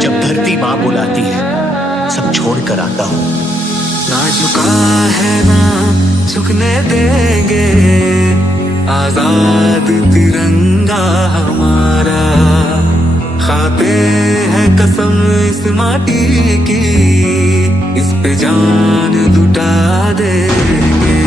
जब धरती माँ बुलाती है सब छोड़ कर आता हूँ। ना झुका है ना झुकने देंगे, आजाद तिरंगा हमारा। खाते हैं कसम इस माटी की, इस पे जान लुटा देंगे।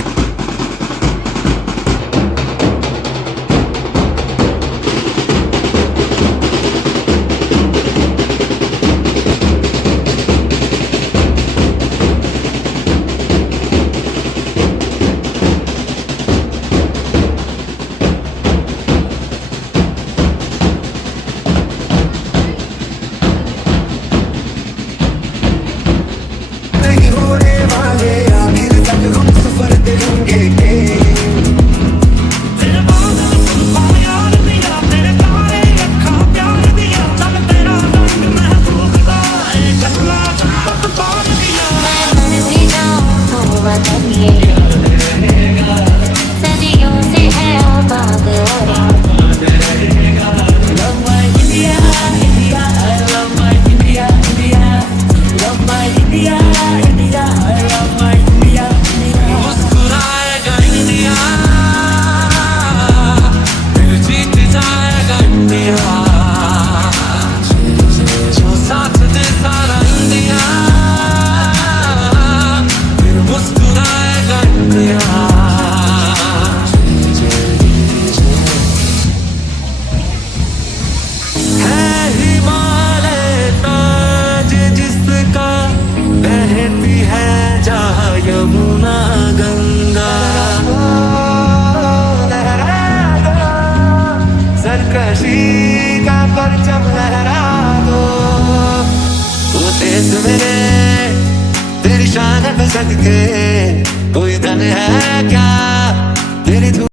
यमुना गंगा सरकशी का परचम लहरा दो। वो देश मेरे तेरी शान पे सदके, कोई धन है क्या तेरी धूप।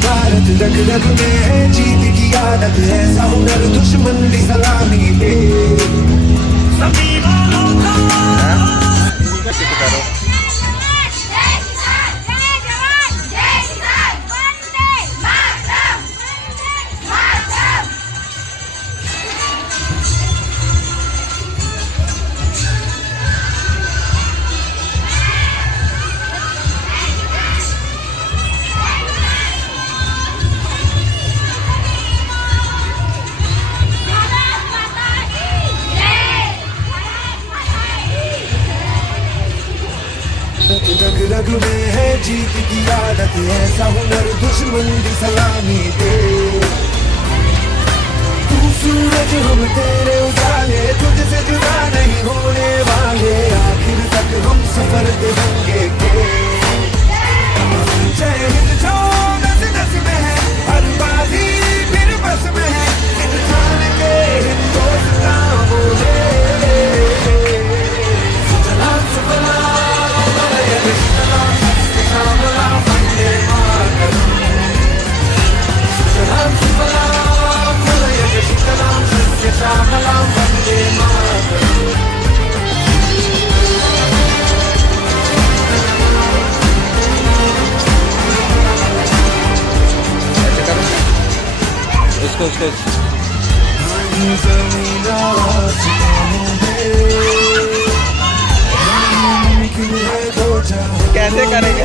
भारत रग रग में है जीत की आदत, ऐसा हुनर दुश्मन की सलामी दे। सभी वालों का रग रग में है जीत की आदत, ऐसा हुनर दुश्मन की सलामी दे। तू सूरज हम तेरे उजाले, तुझसे जुदा नहीं होने वाले, आखिर तक हम सफर पे होंगे के। जय हिंद जो नस नस में है, हर बाजी फिर बस में है, इंसान के हिंदुस्तान बोले। सलाम सलाम कैसे करेंगे?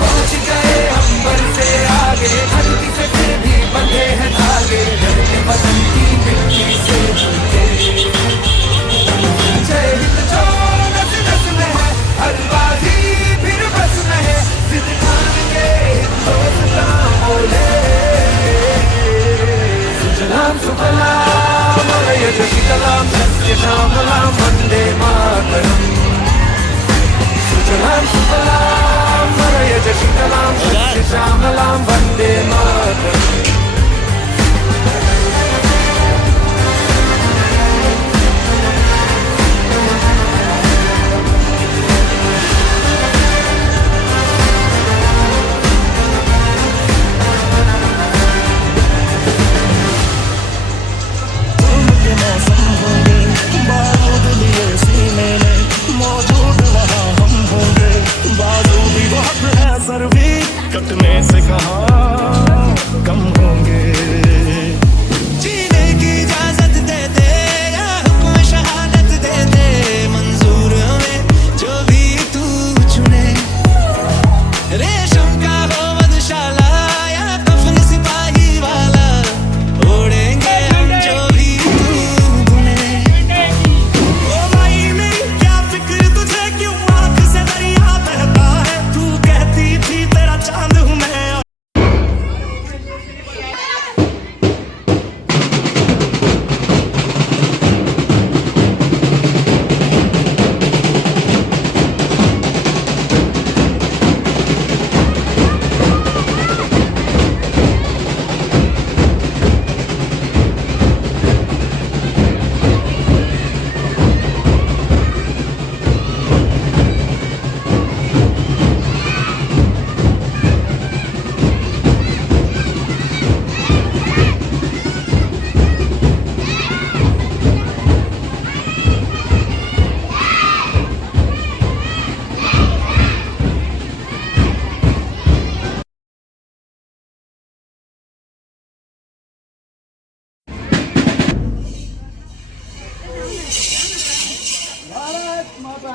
पहुंच गए अंबर से आगे, धरती से फिर भी बंधे हैं धागे, लड़के वतन की मिट्टी से जुड़े। जय हिंद जो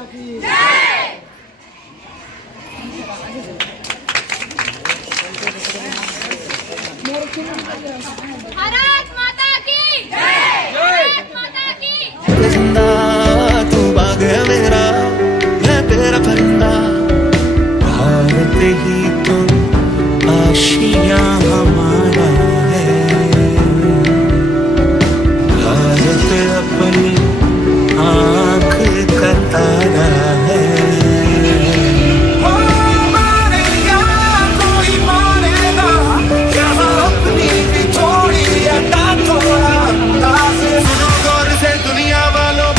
भारत माता की भारत माता की जिंदा तू बाग है मेरा, मैं तेरा परिंदा। भारत ही तो आशियां हमारा है, भारत अपनी आँख का तारा है। सुनो गौर से दुनिया वालों,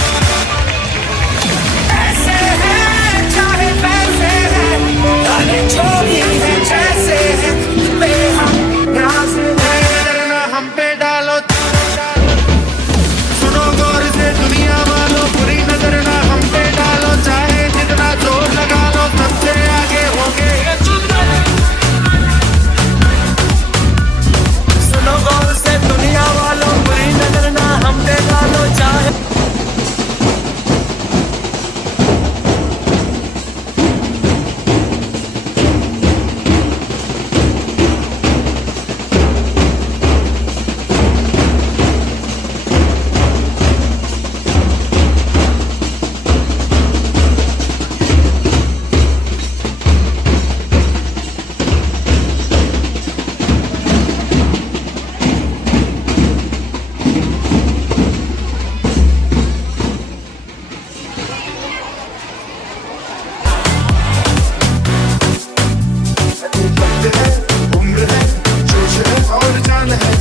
ऐसे हैं चाहे वैसे हैं, चाहे जो भी हैं जैसे हैं, पे हम नाज हैं। डरना हम पे डालो। सुनो गौर से दुनिया वालों, बुरी नजर ना हम पे डालो। चाहे जितना जोर लगा लो, सबसे आगे होंगे। सुनो गौर से दुनिया वालों, बुरी नजर ना हम पे डालो। चाहे उम्र है, जोश है और जान है।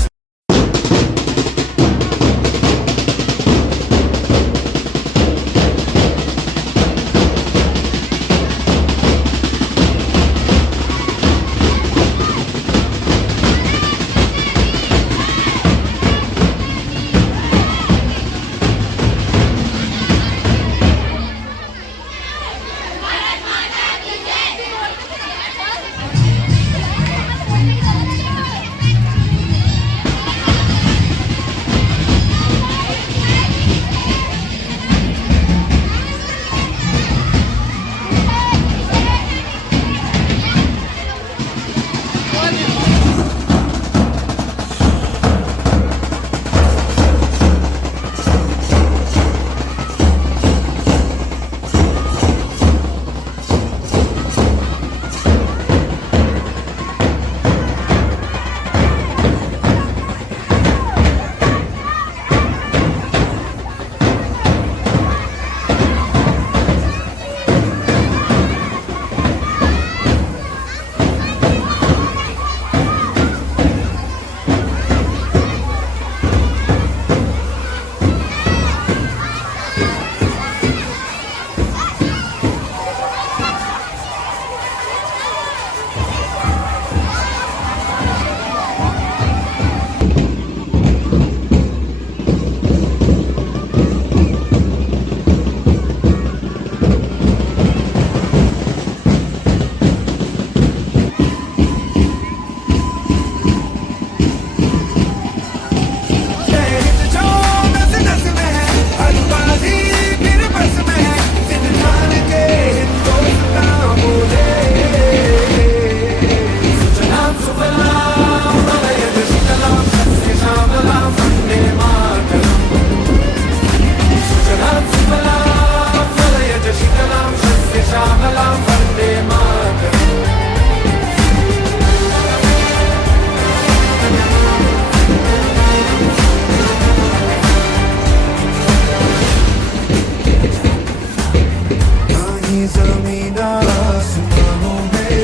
ज़मीन आसमानों में,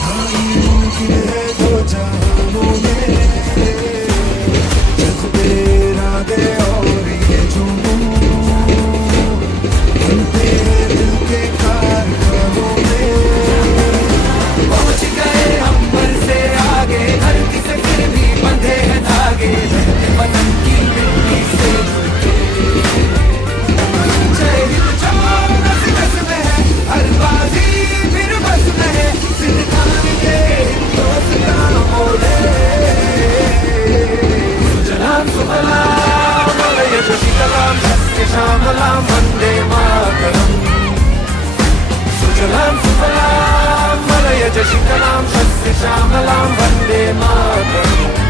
ढाई मुमकिन है दो जहानों में। जज्बे इरादे और ये जुनून बनते हैं दिल के कारखानों में। पहुंच गए हम पर से आगे, धरती से फिर भी बंधे हैं धागे, रहते वतन की मिट्टी से जुड़ के। जय हिंद जवान रस रस में है, हर बाजी फिर बस में है, सिंधान के हिंदुस्तान बोले। सुजलाम सुफलाम मलयज शीतलाम सस्य श्यामलाम वंदे मातरम। मङ्गलम् सुजलां सुफलां मलयज शीतलां शस्य श्यामलां वन्दे मातरम्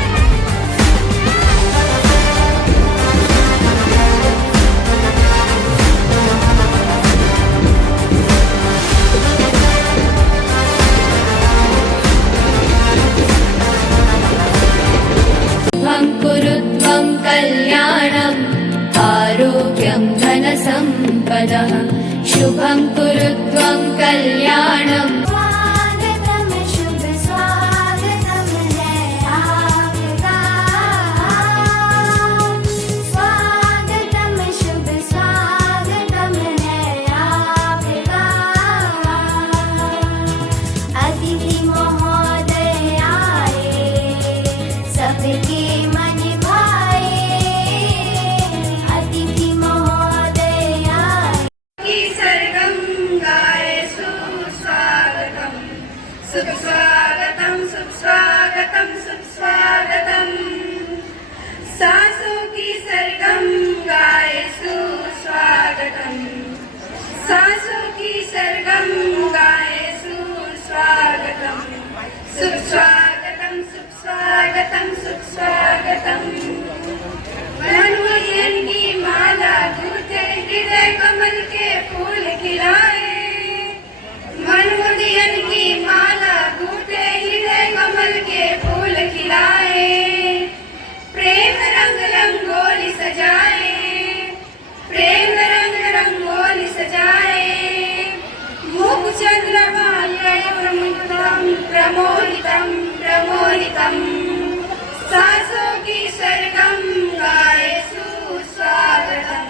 कुरुत्वं कल्याणम् आरोग्यं धनसम्पदः शुभं कुरुत्वं कल्याणम् स्वागतं शुभ स्वागतं है आपका स्वागतं शुभ स्वागतं है आपका अतिथि महोदय आए सबके मन भाए अतिथि महोदय आए की सरगम गाए सुस्वागतम सुस्वागतम सुस्वागतम सुस्वागतम सासों की सरगम गाए सुस्वागतम सासों की सरगम गाए सुस्वागतम सुस्वागतम सुस्वागतम सुस्वागतम मनोयन की माला गूंथे हृदय कमल के फूल खिलाए मनोयन की माला गूंथे हृदय कमल के फूल खिलाए प्रेम रंग रंगोली सजाए प्रेम रंग रंगोली सजाए मुख चंद्रमा प्रमुदितम प्रमोदितम प्रमोदितम सासों की सरगम गाए सुस्वागतम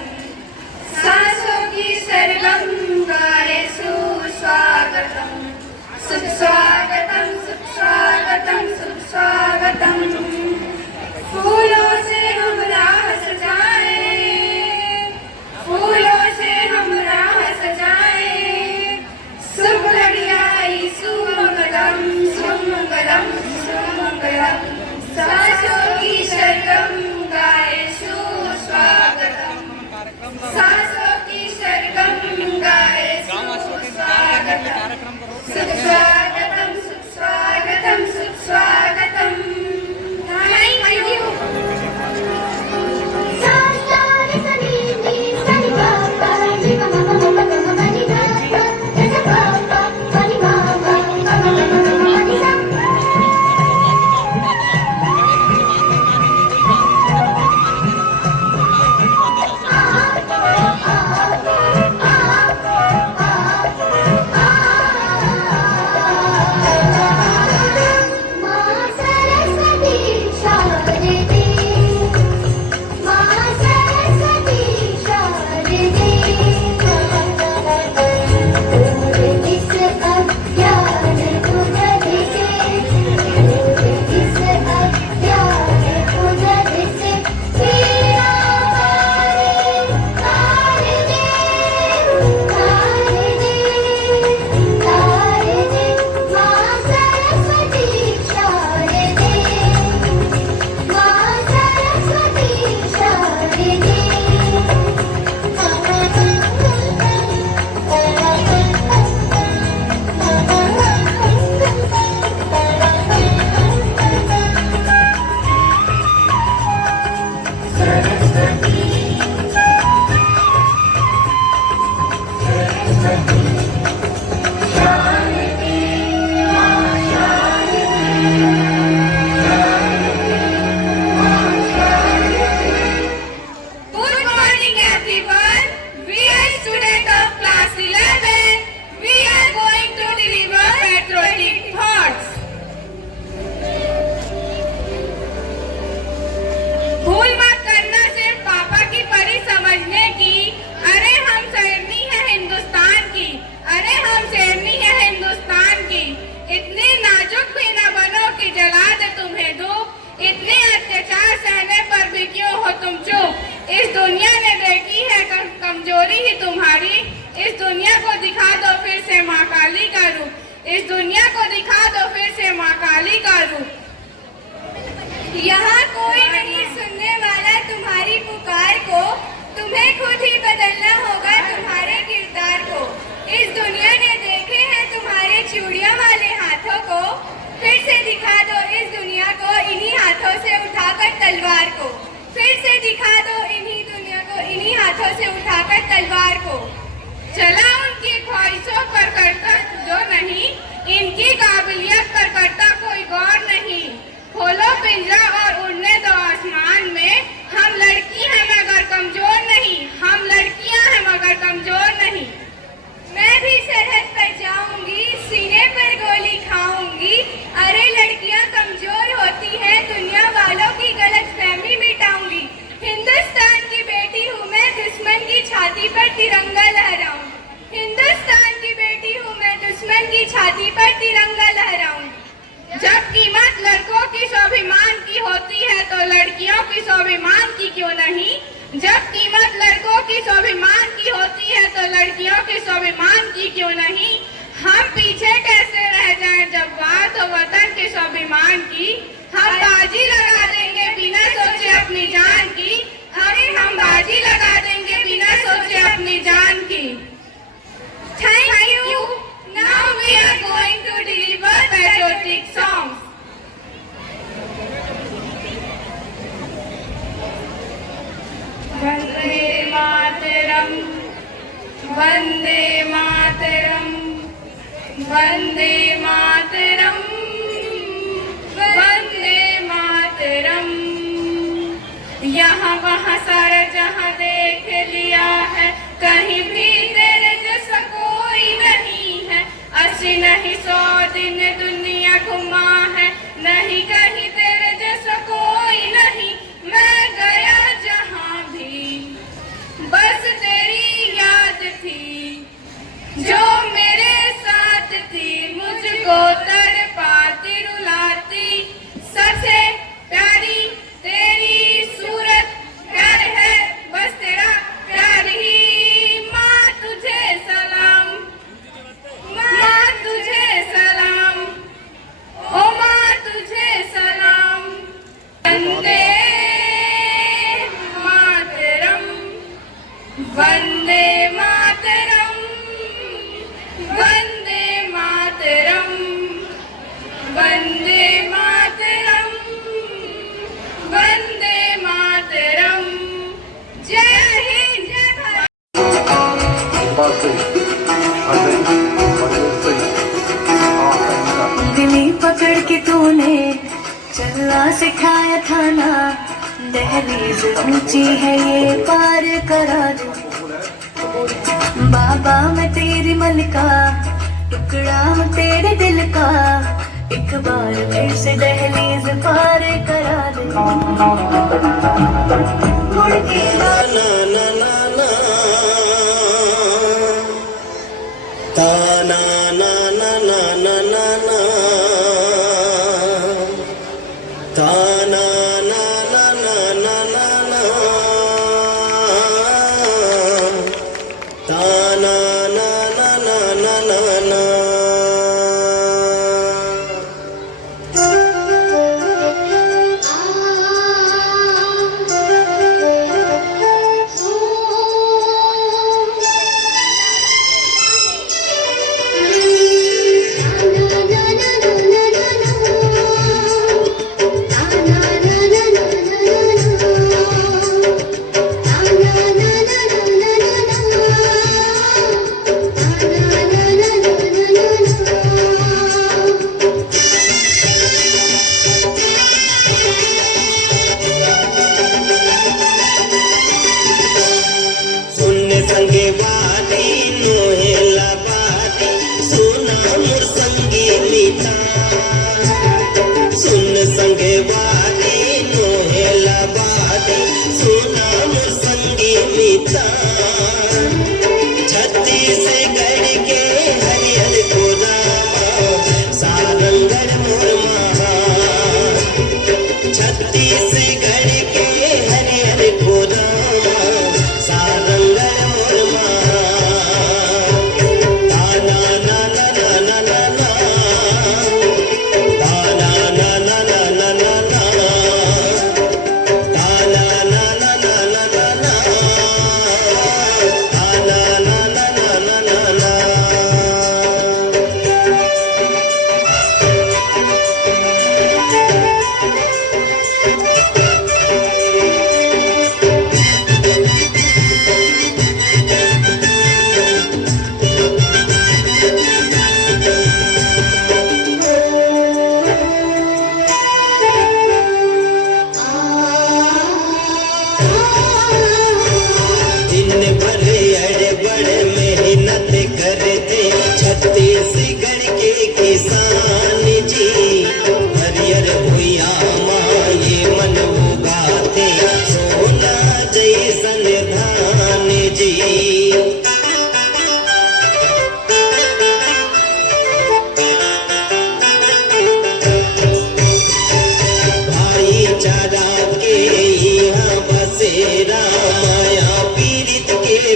सासों की सरगम गाए सुस्वागतम सुस्वागतम सुस्वागतम सुस्वागतम फूलों से हम राह सजाए फूलों से हम राह सजाए शुभ घड़ी आई सुमंगलम सुमंगलम सुमंगलम सासों की सरगम गाए सुस्वागतम सासों की सरगम गाए सुस्वागतम सुस्वागतम सुस्वागतम सुस्वागतम थैंक यू इस दुनिया को दिखा दो फिर से माँ काली का रूप। यहाँ कोई नहीं सुनने वाला तुम्हारी पुकार को, तुम्हें खुद ही बदलना होगा तुम्हारे किरदार उठाकर तलवार को, फिर से दिखा दो इन्हीं दुनिया को, इन्हीं हाथों से उठाकर तलवार को। चला उनकी ख्वाहिशों पर करता जो नहीं, इनकी काबिलियत पर करता कोई गौर नहीं। खोलो पिंजरा और उड़ने दो आसमान में, हम लड़की हैं मगर कमजोर नहीं, हम लड़कियां हैं मगर कमजोर नहीं। मैं भी सरहद पर जाऊंगी, सीने पर गोली खाऊंगी, अरे लड़कियां कमजोर होती हैं, दुनिया वालों की गलतफहमी मिटाऊंगी। हिंदुस्तान की बेटी हूँ मैं, दुश्मन की छाती पर तिरंगा लहराऊंगी। हिंदुस्तान की बेटी हूँ मैं, दुश्मन की छाती पर तिरंगा लहराऊंगी। जब कीमत लड़कों की स्वाभिमान की होती है तो लड़कियों की स्वाभिमान की क्यों नहीं? जब कीमत लड़कों की स्वाभिमान की होती है तो लड़कियों के स्वाभिमान की क्यों नहीं? हम पीछे कैसे रह जाएं जब बात हो वतन के स्वाभिमान की? हम बाजी लगा देंगे बिना सोचे अपनी जान की, अरे हम बाजी लगा देंगे बिना सोचे अपनी जान की। Thank you. Now we are going to deliver patriotic songs. Vande Mataram, Vande Mataram, Vande Mataram, Vande Mataram. यहाँ वहाँ सारा जहाँ देख लिया है, कहीं भी तेरे जैसा कोई नहीं है। 80 नहीं 100 दिन दुनिया घुमा है, नहीं कहीं तेरे जैसा कोई नहीं। मैं गया जहाँ भी बस तेरी याद थी, जो मेरे साथ थी मुझको तड़पाती रुलाती। सबसे प्यारी तेरी सूरत, प्यार है बस तेरा प्यार ही। माँ तुझे सलाम, माँ तुझे सलाम, ओ माँ तुझे सलाम। वंदे मातरम, वंदे मातरम, वंदे मातरम, वंदे मातरम, वंदे मातरम। जय हिंद, जय भारत। दिली पकड़ के तूने चलना सिखाया था ना, दहलीज ऊंची है ये पार करा दे। बाबा मैं तेरी मलिका, टुकड़ा मैं तेरे दिल का, एक बार फिर से दहलीज पार करा दे। मुड़ के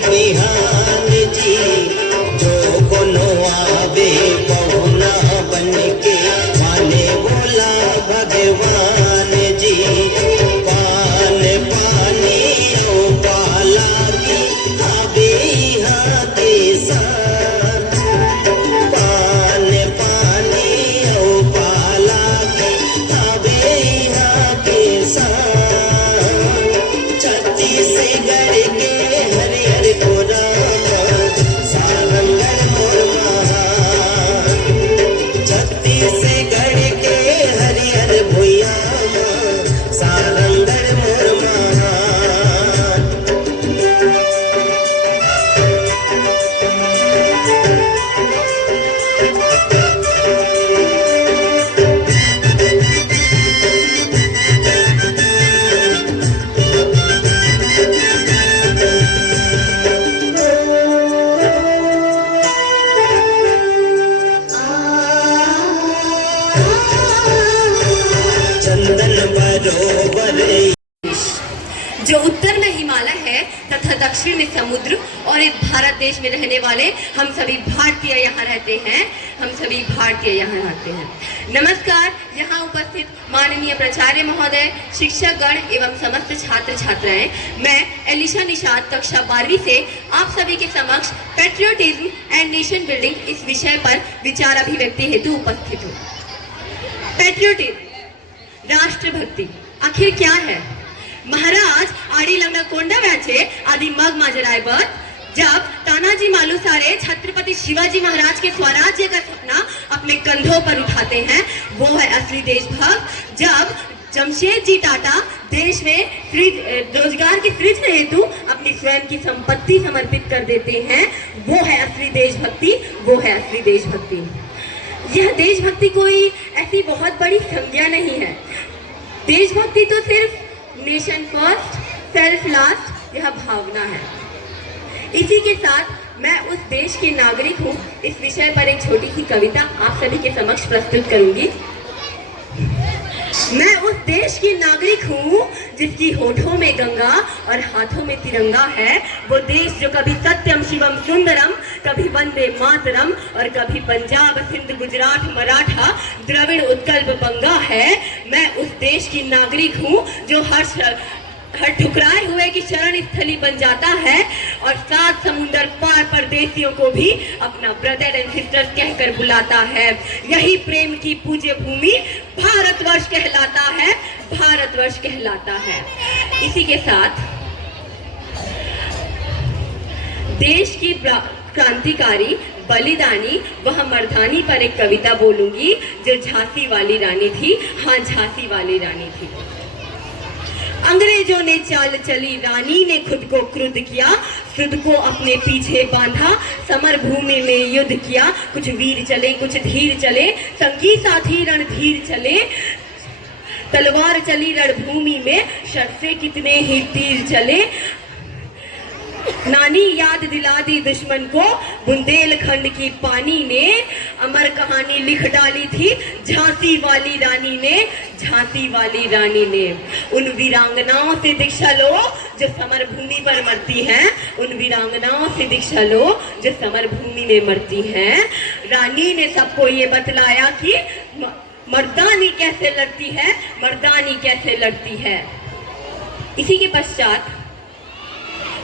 बिहान जी जो कोनो आवे पहुना बन के माने बोला भगवान जी पान पानी ओ पाला की आवे यहाँ के साथ पान पानी ओ पाला की आवे यहाँ के साथ छत्तीसगढ़ के हरिहर को राम सारंगढ़ मोर महान छत्तीसगढ़ के हरिहर भुइया सारंगढ़ मोर महान चंदन बरोबर जो उत्तर में हिमालय है तथा दक्षिण में समुद्र और इस भारत देश में रहने वाले हम सभी भारतीय यहाँ रहते हैं नमस्कार। यहाँ उपस्थित माननीय प्राचार्य महोदय, शिक्षकगण एवं समस्त छात्र छात्राएं, मैं एलिशा निषाद कक्षा 12वीं से आप सभी के समक्ष पैट्रियोटिज्म एंड नेशन बिल्डिंग इस विषय पर विचार अभिव्यक्ति हेतु उपस्थित हूँ। पैट्रियोटिज्म, राष्ट्रभक्ति आखिर क्या है? महाराज आड़ी लंगड़ा कोंडा व्याचे आदि मग माजरायबत जब तानाजी मालुसरे छत्रपति शिवाजी महाराज के स्वराज्य का सपना अपने कंधों पर उठाते हैं, वो है असली देशभक्त। जब जमशेदजी टाटा देश में रोजगार की सृजन हेतु अपनी स्वयं की संपत्ति समर्पित कर देते हैं, वो है असली देशभक्ति। यह देशभक्ति कोई ऐसी बहुत बड़ी संज्ञा नहीं है। देशभक्ति तो सिर्फ नेशन फर्स्ट सेल्फ लास्ट यह भावना है। इसी के साथ मैं उस देश के नागरिक हूँ इस विषय पर एक छोटी सी कविता आप सभी के समक्ष प्रस्तुत करूंगी। मैं उस देश की नागरिक हूँ जिसकी होठों में गंगा और हाथों में तिरंगा है। वो देश जो कभी सत्यम शिवम सुंदरम, कभी वंदे मातरम और कभी पंजाब सिंध गुजरात मराठा द्रविड़ उत्कल बंगा है। मैं उस देश की नागरिक हूँ जो हर ठुकराए हुए की शरण स्थली बन जाता है और 7 समुंदर पार परदेसियों को भी अपना ब्रदर एंड सिस्टर कहकर बुलाता है। यही प्रेम की पूज्य भूमि भारतवर्ष कहलाता है। इसी के साथ देश की क्रांतिकारी बलिदानी वह मर्दानी पर एक कविता बोलूंगी जो झांसी वाली रानी थी। हाँ, झांसी वाली रानी थी। अंग्रेजों ने चाल चली, रानी ने खुद को क्रुद्ध किया, खुद को अपने पीछे बांधा, समर भूमि में युद्ध किया। कुछ वीर चले कुछ धीर चले, संगी साथी रणधीर चले, तलवार चली रणभूमि में, शर से कितने ही तीर चले। नानी याद दिला दी दुश्मन को बुंदेलखंड की पानी ने, अमर कहानी लिख डाली थी झांसी वाली रानी ने। उन वीरांगनाओं से दीक्षा लो जो समर भूमि पर मरती हैं, उन वीरांगनाओं से दीक्षा लो जो समर भूमि में मरती हैं। रानी ने सबको ये बतलाया कि मर्दानी कैसे लड़ती है। इसी के पश्चात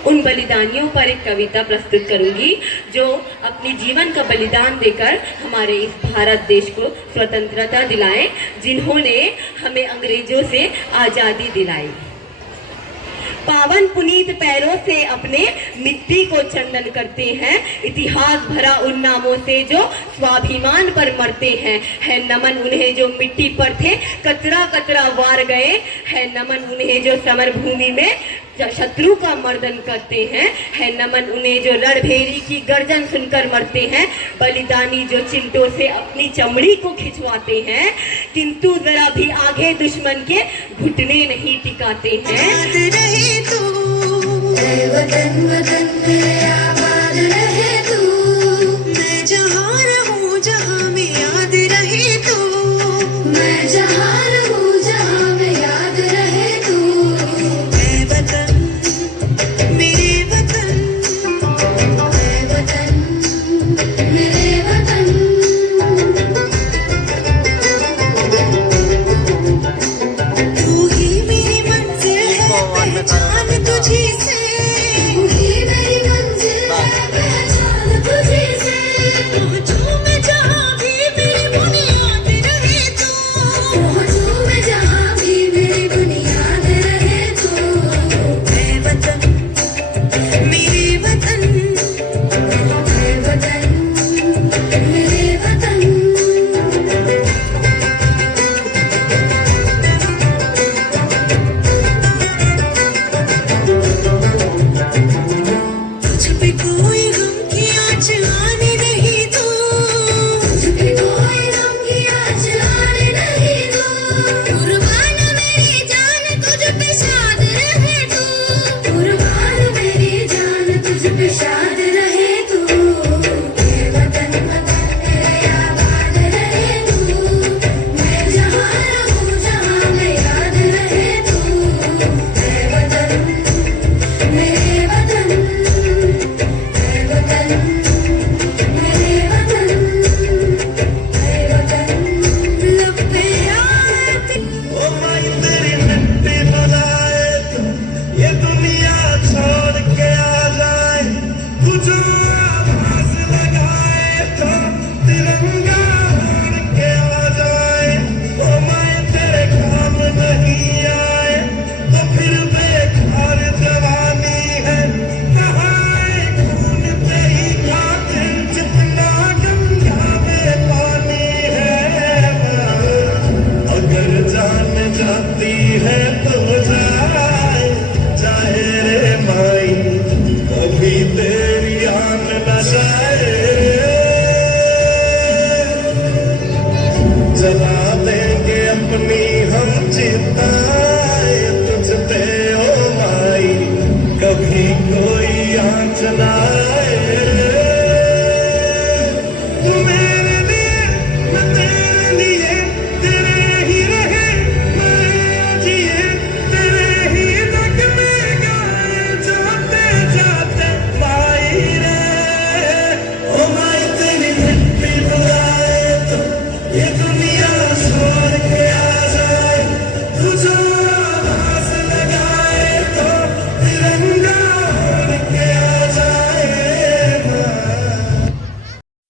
उन बलिदानियों पर एक कविता प्रस्तुत करूंगी जो अपनी जीवन का बलिदान देकर हमारे इस भारत देश को स्वतंत्रता दिलाए, जिन्होंने हमें अंग्रेजों से आजादी दिलाई। पावन पुनीत पैरों से अपने मिट्टी को चंदन करते हैं, इतिहास भरा उन नामों से जो स्वाभिमान पर मरते हैं। है नमन उन्हें जो मिट्टी पर थे कतरा कतरा वार गए, है नमन उन्हें जो समर भूमि में शत्रु का मर्दन करते हैं। है नमन उन्हें जो रणभेरी की गर्जन सुनकर मरते हैं। बलिदानी जो चिंटों से अपनी चमड़ी को खिंचवाते हैं, किंतु जरा भी आगे दुश्मन के घुटने नहीं टिकाते हैं। वतन वतन मेरे आबाद रहे तू, मैं जहाँ रहूं जहाँ में याद रहे तू, मैं जहाँ रहूं जहाँ में याद रहे तू। ऐ वतन मेरे वतन, शाद रहे तू मेरे वतन मेरे आबाद रहे तू मैं जहाँ रहूँ जहाँ में याद रहे तू मेरे वतन मेरे वतन मेरे वतन मेरे वतन मेरे वतन लब पे आती ओ माई तेरी मिट्टी बनाए तो ये दुनिया छोड़ के आ जाए तुझे आवाज लगाए तो तिरंगा उड़ के आ जाए ओ माई तेरे काम नहीं आए तो फिर बेकार जवानी है नहाए खून तेरी खातिर जितना गंगा में पानी है अगर जान जाती है तो जाए चाहे रे माई कभी तेरी आन न जाए जला देंगे अपनी हम चिताए तुझ पे ओ माई कभी कोई आँच न आए तू मेरे लिए मैं तेरे लिए तेरे ही रहे मैं जिए तेरे ही तक में गाए जाते जाते माई रे ओ माई तेरी मिट्टी बुलाए तो ये दुनिया छोड़ के आ जाए तुझे आवाज लगाए तो तिरंगा उड़ के आ जाए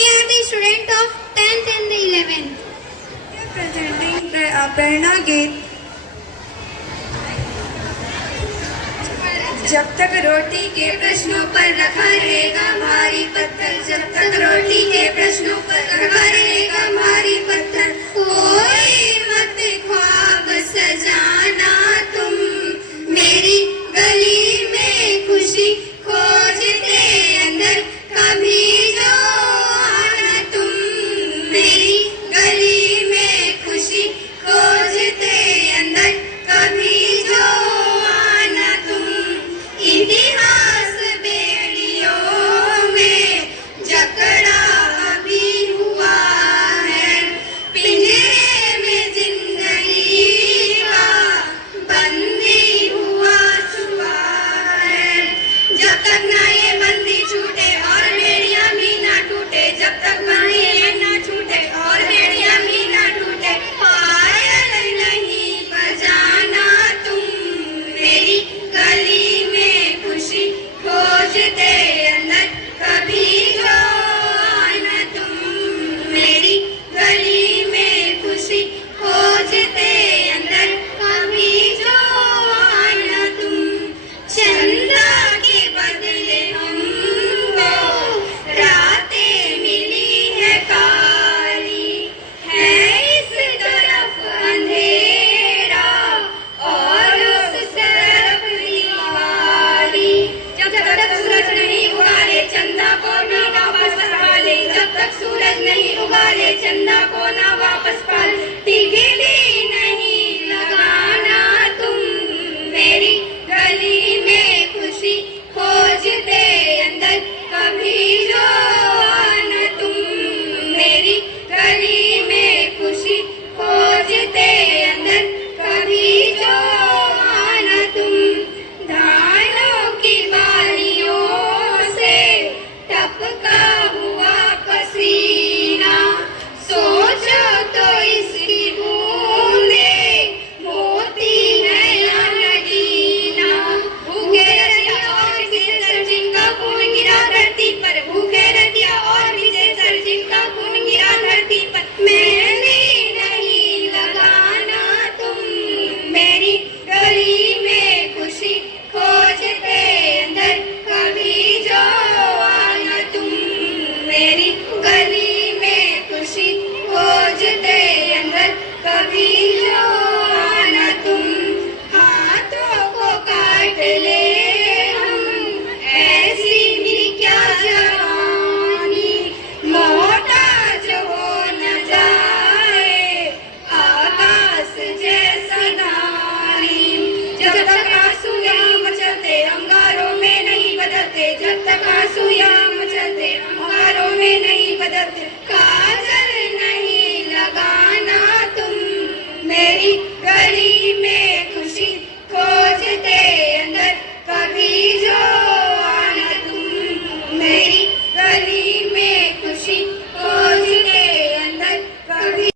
We are the student of 10th and the 11th. presenting प्रेरणा गीत। जब तक रोटी के प्रश्नों पर रखा रहेगा भारी पत्थर, जब तक रोटी के प्रश्नों पर रखा रहेगा भारी पत्थर, कोई मत ख्वाब सजाना तुम मेरी गली में खुशी खोजते अंदर कभी जो आना तुम मेरी गली में खुशी खोजते अंदर कभी जो आना तुम इतिहास बेड़ियों में जकड़ा अभी हुआ है पिंजरे में जिंदगी का बंदी हुआ छुआ है जब तक ना ये बंदी छूटे और बेड़ियां भी ना टूटे जब तक ना ये ना छूटे और बेड़ियां भी ना टूटे पायल नहीं बजाना तुम मेरी गली में खुशी खोजते अंदर कभी जो आना तुम मेरी गली में खुशी खोजते अंदर कभी जो आना तुम चंदा के बदले हमको रातें मिली है काली है इस तरफ अंधेरा और उस तरफ दीवारी जब तक सूरज नहीं उगाले चंदा को ना वापस पाले जब तक सूरज नहीं उगाले चंदा को ना वापस पाले टिकली नहीं लगाना तुम मेरी गली में खुशी खोजते अंदर कभी जो आना तुम मेरी गली में खुशी खोजते अंदर कभी जो आना तुम धानों की बालियों से टपका हुआ पसीना सोचो दर्द काजल नहीं लगाना तुम, मेरी गली में खुशी खोजते अंदर कभी जो आना तुम, मेरी गली में खुशी खोजते अंदर कभी।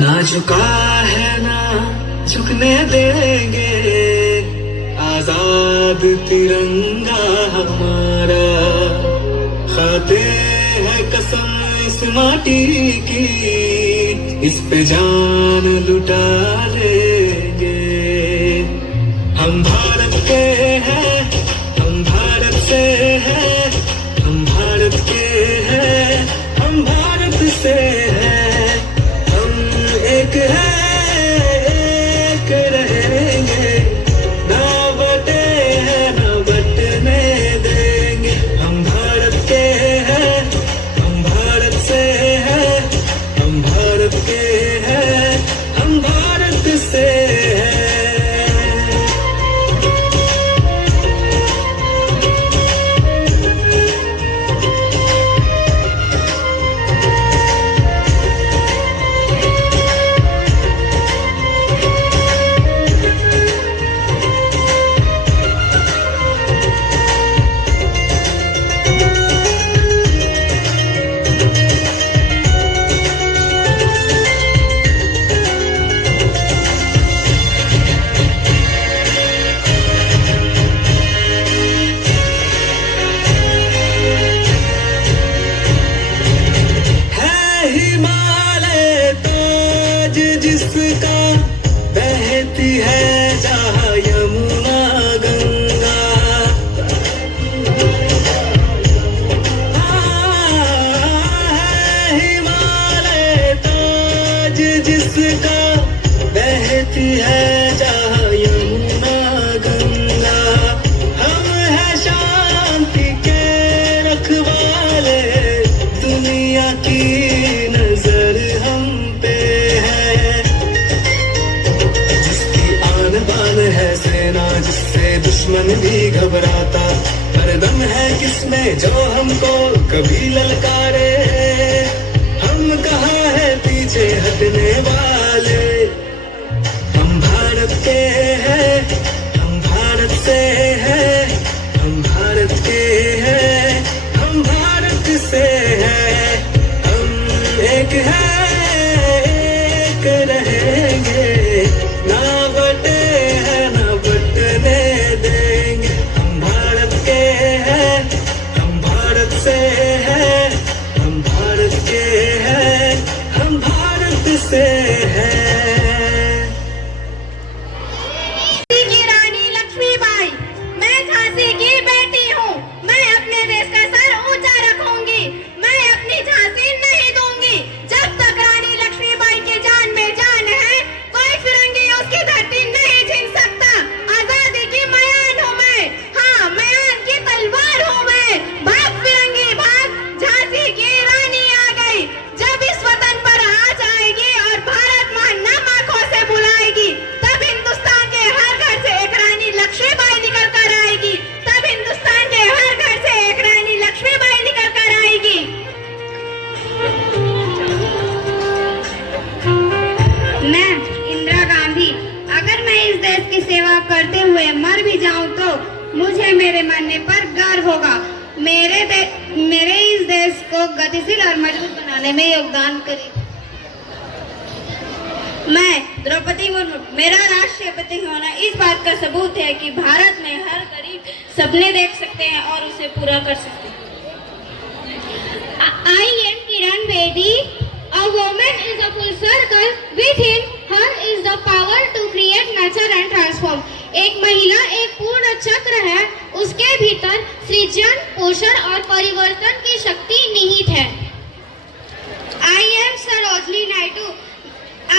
ना झुका है ना झुकने देंगे, आजाद तिरंगा हमारा। खाते हैं कसम इस माटी की, इस पे जान लुटा लेंगे। हम भारत के हैं, हम भारत से हैं, हम भारत के हैं, हम भारत से हैं। एक है एक रहेंगे, ना बटे हैं ना बटने देंगे। हम भारत के हैं, हम भारत से हैं, हम भारत के हैं, हम भारत से हैं। जिसका बहती है जहाँ यमुना गंगा, है हिमालय ताज जिसका बहती है जहाँ यमुना गंगा। हम है शांति के रखवाले, दुनिया की नजर हम पे है। बान है सेना जिससे दुश्मन भी घबराता, हरदम है किसमें जो हमको कभी ललकारे। हम कहाँ है पीछे हटने वाले, हम भारत के हैं, हम भारत से हैं, हम भारत के हैं, हम भारत से हैं। हम एक है एक रहेंगे, ना बटे हैं ना बटने देंगे। हम भारत के हैं, हम भारत से हैं, हम भारत के हैं, हम भारत से हैं। की रानी लक्ष्मीबाई, मैं झांसी की बेटी हूँ, मैं अपने देश का सर ऊंचा रखूंगी, मैं अपनी झांसी नहीं दूंगी। जब तक रानी लक्ष्मीबाई की जान में जान है, कोई फिरंगी उसकी धरती नहीं छीन सकता। आजादी की मयान हूँ मैं, हाँ मयान की तलवार हूँ मैं। भाग फिरंगी भाग, झांसी की रानी आ गई। जब इस वतन पर आज आएगी और भारत माँ नम आंखों से बुलाएगी, तब हिंदुस्तान के हर घर से एक रानी लक्ष्मीबाई निकल कर आएगी। तब हिंदुस्तान के हर घर से एक रानी लक्ष्मीबाई निकल कर आएगी। मैं इंदिरा गांधी, अगर मैं इस देश की सेवा करते हुए मर भी जाऊं तो मुझे मेरे मरने पर गर्व होगा। मेरे इस देश को गतिशील और मजबूत बनाने में योगदान करें। मैं द्रौपदी मुर्मू, मेरा राष्ट्रपति होना इस बात का सबूत है कि भारत में हर गरीब सपने देख सकते हैं और उसे पूरा कर सकते हैं। I am Kiran Bedi. A woman is a full circle. Within her is the power to create, nurture and transform. एक महिला एक पूर्ण चक्र है, उसके भीतर सृजन, पोषण और परिवर्तन की शक्ति निहित है। I am Sarojini Naidu.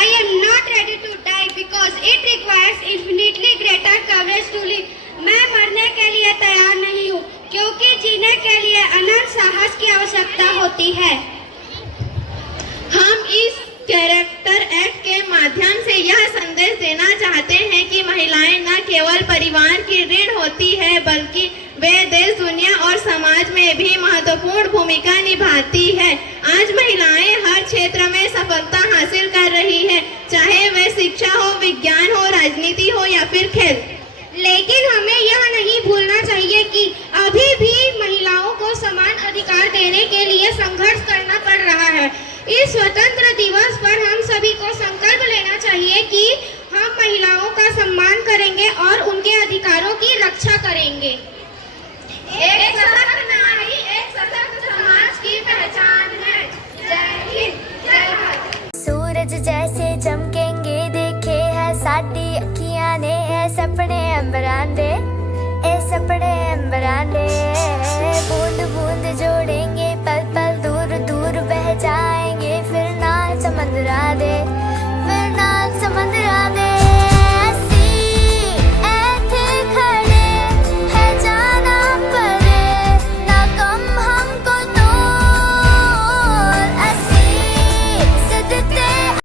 I am not ready to die because it requires infinitely greater courage to live. मैं मरने के लिए केवल परिवार की ऋण होती है, बल्कि वे देश, दुनिया और समाज में भी महत्वपूर्ण भूमिका निभाती है। आज महिलाएं हर क्षेत्र में सफलता हासिल कर रही है, चाहे वह शिक्षा हो, विज्ञान हो, राजनीति हो या फिर खेल। लेकिन हमें यह नहीं भूलना चाहिए कि अभी भी महिलाओं को समान अधिकार देने के लिए संघर्ष करना पड़ रहा है। इस स्वतंत्र दिवस पर हम सभी को संकल्प लेना चाहिए कि हम महिलाओं का सम्मान करेंगे और उनके अधिकारों की रक्षा करेंगे।